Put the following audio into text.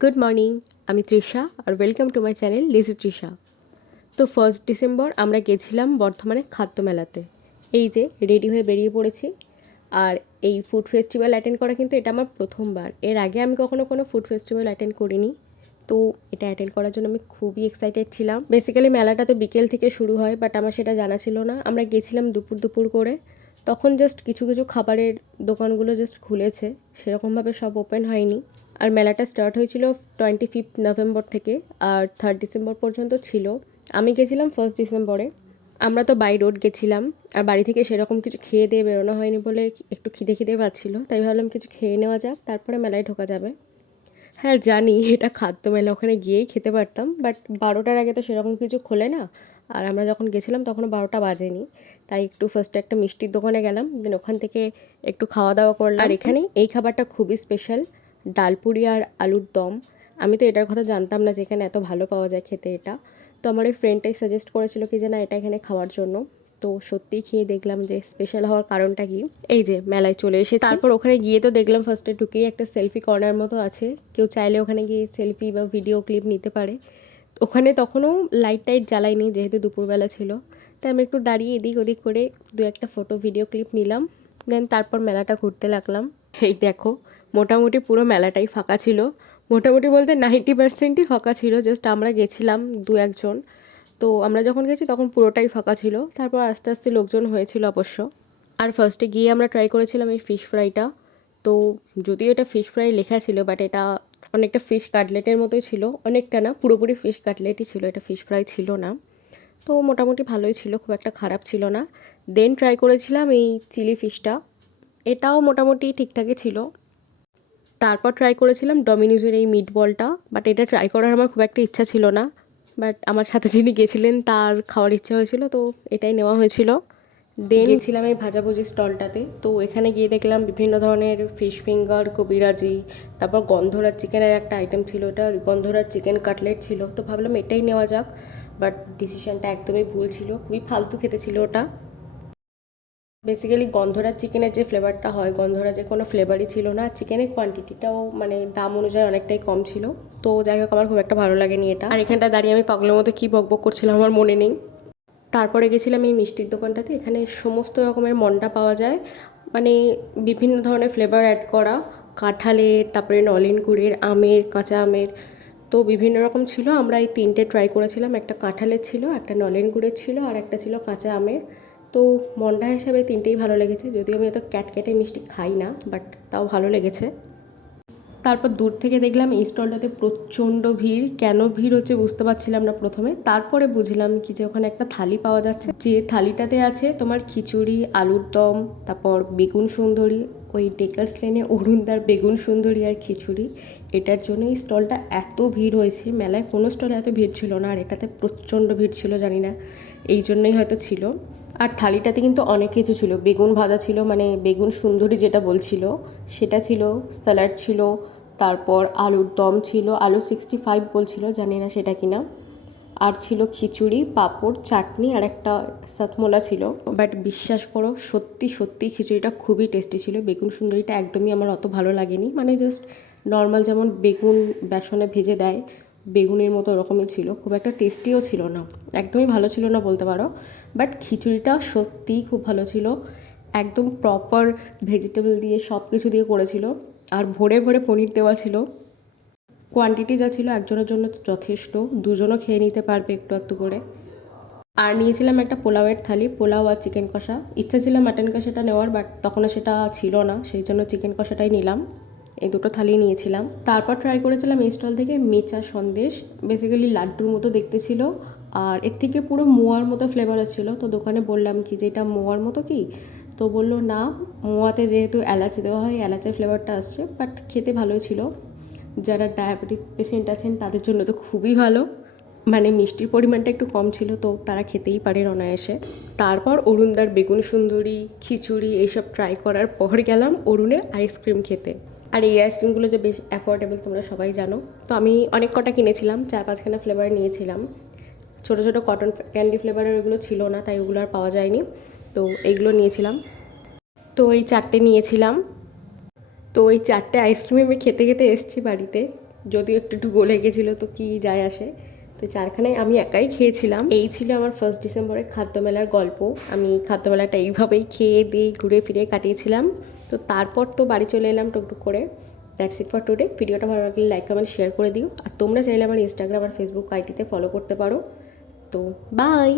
Good morning আমি তৃষা আর welcome to my channel Lizzy Trisha তো first December আমরা গেছিলাম বর্ধমানে খাদ্য মেলাতে। এই যে রেডি হয়ে বেরিয়ে পড়েছি। আর এই ফুড ফেস্টিভ্যাল অ্যাটেন্ড করা কিন্তু এটা আমার প্রথমবার। এর আগে আমি কখনো কোনো ফুড ফেস্টিভ্যাল অ্যাটেন্ড করিনি। তো এটা অ্যাটেন্ড করার জন্য আমি খুবই এক্সাইটেড ছিলাম। বেসিক্যালি মেলাটা তো বিকেল থেকে শুরু হয় বাট আমার সেটা জানা ছিল না। আমরা গেছিলাম দুপুর দুপুর করে। তখন জাস্ট কিছু কিছু খাবারের দোকানগুলো জাস্ট খুলেছে। সেরকমভাবে সব ওপেন হয়নি। আর মেলাটা স্টার্ট হয়েছিল টোয়েন্টি ফিফথ নভেম্বর থেকে আর থার্ড ডিসেম্বর পর্যন্ত ছিল। আমি গেছিলাম ফার্স্ট ডিসেম্বরে আমরা তো বাই রোড গেছিলাম, আর বাড়ি থেকে সেরকম কিছু খেয়ে দিয়ে বেরোনো হয়নি বলে একটু খিদে খিদে পাচ্ছিলো। তাই ভাবলাম কিছু খেয়ে নেওয়া যাক, তারপরে মেলায় ঢোকা যাবে। হ্যাঁ জানি এটা খাদ্য মেলা, ওখানে গিয়েই খেতে পারতাম বাট বারোটার আগে তো সেরকম কিছু খোলে না। আর আমরা যখন গেছিলাম তখনও বারোটা বাজেনি। তাই একটু ফার্স্টে একটা মিষ্টির দোকানে গেলাম দেন ওখান থেকে একটু খাওয়া দাওয়া করলাম। আর এখানে এই খাবারটা খুবই স্পেশাল ডালপুরি আর আলুর দম। আমি তো এটার কথা জানতাম না যে এখানে এত ভালো পাওয়া যায় খেতে এটা। তো আমার ওই ফ্রেন্ডটাই সাজেস্ট করেছিল কি যে, না, এটা এখানে খাওয়ার জন্য। তো সত্যিই খেয়ে দেখলাম যে স্পেশাল হওয়ার কারণটা কি? এই যে মেলায় চলে এসে তারপর ওখানে গিয়ে তো দেখলাম ফার্স্টে ঢুকেই একটা সেলফি কর্নার মতো আছে। কেউ চাইলে ওখানে গিয়ে সেলফি বা ভিডিও ক্লিপ নিতে পারে। ওখানে তখনও লাইট টাইট জ্বালাইনি যেহেতু দুপুরবেলা ছিল। তাই আমি একটু দাঁড়িয়ে এদিক ওদিক করে দু একটা ফটো ভিডিও ক্লিপ নিলাম। দেন তারপর মেলাটা ঘুরতে লাগলাম। এই দেখো মোটামুটি পুরো মেলাটাই ফাঁকা ছিল। মোটামুটি বলতে নাইনটি পার্সেন্টই ফাঁকা ছিল জাস্ট আমরা গেছিলাম দু একজন। তো আমরা যখন গেছি তখন পুরোটাই ফাঁকা ছিল। তারপর আস্তে আস্তে লোকজন হয়েছিল অবশ্য। আর ফার্স্টে গিয়ে আমরা ট্রাই করেছিলাম এই ফিশ ফ্রাইটা তো যদিও এটা ফিশ ফ্রাই লেখা ছিল বাট এটা অনেকটা ফিশ কাটলেটের মতোই ছিল। অনেকটা না, পুরোপুরি ফিশ কাটলেটই ছিল, এটা ফিশ ফ্রাই ছিল না। তো মোটামুটি ভালোই ছিল, খুব একটা খারাপ ছিল না। দেন ট্রাই করেছিলাম এই চিলি ফিশটা এটাও মোটামুটি ঠিকঠাকই ছিল। তারপর ট্রাই করেছিলাম ডমিনোজের এই মিট বলটা বাট এটা ট্রাই করার আমার খুব একটা ইচ্ছা ছিল না। বাট আমার সাথে যিনি গেছিলেন, তার খাওয়ার ইচ্ছা হয়েছিল, তো এটাই নেওয়া হয়েছিল। দেন গেছিলাম এই ভাজাভুজি স্টলটাতে, তো এখানে গিয়ে দেখলাম বিভিন্ন ধরনের ফিশ ফিঙ্গার কবিরাজি, তারপর গন্ধরাজ চিকেনের একটা আইটেম ছিল ওটা গন্ধরাজ চিকেন কাটলেট ছিল, তো ভাবলাম এটাই নেওয়া যাক। বাট ডিসিশনটা একদমই ভুল ছিল, খুবই ফালতু খেতে ছিল ওটা। বেসিক্যালি গন্ধরাজ চিকেনের যে ফ্লেভারটা হয়, গন্ধরাজের কোনো ফ্লেভারই ছিল না। চিকেনের কোয়ান্টিটিটাও মানে দাম অনুযায়ী অনেকটাই কম ছিল। তো যাই হোক, আমার খুব একটা ভালো লাগেনি এটা। আর এখানটা দাঁড়িয়ে আমি পাগলের মতো কী বকবক করছিলাম আমার মনে নেই। তারপরে গেছিলাম এই মিষ্টির দোকানটাতে। এখানে সমস্ত রকমের মন্ডা পাওয়া যায়। মানে বিভিন্ন ধরনের ফ্লেভার অ্যাড করা। কাঁঠালের, তারপরে নলেন গুড়ের, আমের, কাঁচা আমের। তো বিভিন্ন রকম ছিল। আমরা এই তিনটে ট্রাই করেছিলাম। একটা কাঁঠালের ছিল, একটা নলেন গুড়ের ছিল, আর একটা ছিল কাঁচা আমের। তো মন্ডা হিসাবে তিনটেই ভালো লেগেছে। যদিও আমি এত ক্যাটক্যাটে মিষ্টি খাই না বাট তাও ভালো লেগেছে। তারপর দূর থেকে দেখলাম এই স্টলটাতে প্রচণ্ড ভিড়। কেন ভিড় হচ্ছে বুঝতে পারছিলাম না প্রথমে। তারপরে বুঝলাম কি যে ওখানে একটা থালি পাওয়া যাচ্ছে। যে থালিটাতে আছে তোমার খিচুড়ি, আলুর দম, তারপর বেগুন সুন্দরী, ওই ডেকার্স লেনে অরুণদার বেগুন সুন্দরী আর খিচুড়ি। এটার জন্য এই স্টলটা এত ভিড় হয়েছে। মেলায় কোনো স্টলে এত ভিড় ছিল না, আর এটাতে প্রচণ্ড ভিড় ছিল, জানি না। এই জন্যই হয়তো ছিল। আর থালিটাতে কিন্তু অনেক কিছু ছিল। বেগুন ভাজা ছিল মানে বেগুন সুন্দরী যেটা বলছিল, সেটা ছিল, স্যালাড ছিল, তারপর আলুর দম ছিল, আলু সিক্সটি ফাইভ বলছিল, জানি না সেটা কিনা। আর ছিল খিচুড়ি, পাঁপড়, চাটনি আর একটা সাতমোলা ছিল। বাট বিশ্বাস করো, সত্যি সত্যি খিচুড়িটা খুবই টেস্টি ছিল। বেগুন সুন্দরীটা একদমই আমার অত ভালো লাগেনি। মানে জাস্ট নর্মাল যেমন বেগুন বেসনে ভেজে দেয়, বেগুনের মতো ওরকমই ছিল। খুব একটা টেস্টিও ছিল না। একদমই ভালো ছিল না বলতে পারো। বাট খিচুড়িটা সত্যিই খুব ভালো ছিল। একদম প্রপার ভেজিটেবল দিয়ে সব কিছু দিয়ে করেছিল। আর ভরে ভরে পনির দেওয়া ছিল। কোয়ান্টিটি যা ছিল একজনের জন্য তো যথেষ্ট। দুজনও খেয়ে নিতে পারবে একটু একটু করে। আর নিয়েছিলাম একটা পোলাওয়ের থালি, পোলাও আর চিকেন কষা। ইচ্ছা ছিল মাটন কষাটা নেওয়ার বাট তখনও সেটা ছিল না। সেই জন্য চিকেন কষাটাই নিলাম। এই দুটো থালি নিয়েছিলাম। তারপর ট্রাই করেছিলাম এই স্টল থেকে মেচা সন্দেশ। বেসিক্যালি লাড্ডুর মতো দেখতে ছিল। আর এর থেকে পুরো মোয়ার মতো ফ্লেভার ছিল তো দোকানে বললাম কি যে এটা মোয়ার মতো কি? তো বলল, না, মোয়াতে যেহেতু এলাচ দেওয়া হয়, এলাচের ফ্লেভারটা আসছে বাট খেতে ভালোই ছিল। যারা ডায়াবেটিক পেশেন্ট আছেন, তাদের জন্য তো খুবই ভালো। মানে মিষ্টির পরিমাণটা একটু কম ছিল, তো তারা খেতেই পারেন অনায়াসে। তারপর অরুণদার বেগুন সুন্দরী, খিচুড়ি, এইসব ট্রাই করার পর গেলাম অরুণের আইসক্রিম খেতে। আর এই আইসক্রিমগুলো যে বেশ অ্যাফোর্ডেবল তোমরা সবাই জানো। তো আমি অনেক কটা কিনেছিলাম, চার পাঁচখানা ফ্লেভার নিয়েছিলাম। ছোটো ছোটো কটন ক্যান্ডি ফ্লেভারের ওগুলো ছিল না, তাই ওগুলো আর পাওয়া যায়নি। তো এইগুলো নিয়েছিলাম। তো এই চারটে নিয়েছিলাম। তো এই চারটে আইসক্রিম আমি খেতে খেতে এসেছি বাড়িতে। যদিও একটু একটু গলে গেছিল, তো কী যায় আসে। তো চারখানায় আমি একাই খেয়েছিলাম। এই ছিল আমার ফার্স্ট ডিসেম্বরের খাদ্যমেলার গল্প। আমি খাদ্যমেলাটা এইভাবেই খেয়ে দিয়ে ঘুরে ফিরে কাটিয়েছিলাম। তো তারপর তো বাড়ি চলে এলাম টুকটুক করে। দ্যাটস ইট ফর টুডে ভিডিওটা ভালো লাগলে লাইক কমেন্ট শেয়ার করে দিও। আর তোমরা চাইলে আমার ইনস্টাগ্রাম আর ফেসবুক আইডিতে ফলো করতে পারো। তো বাই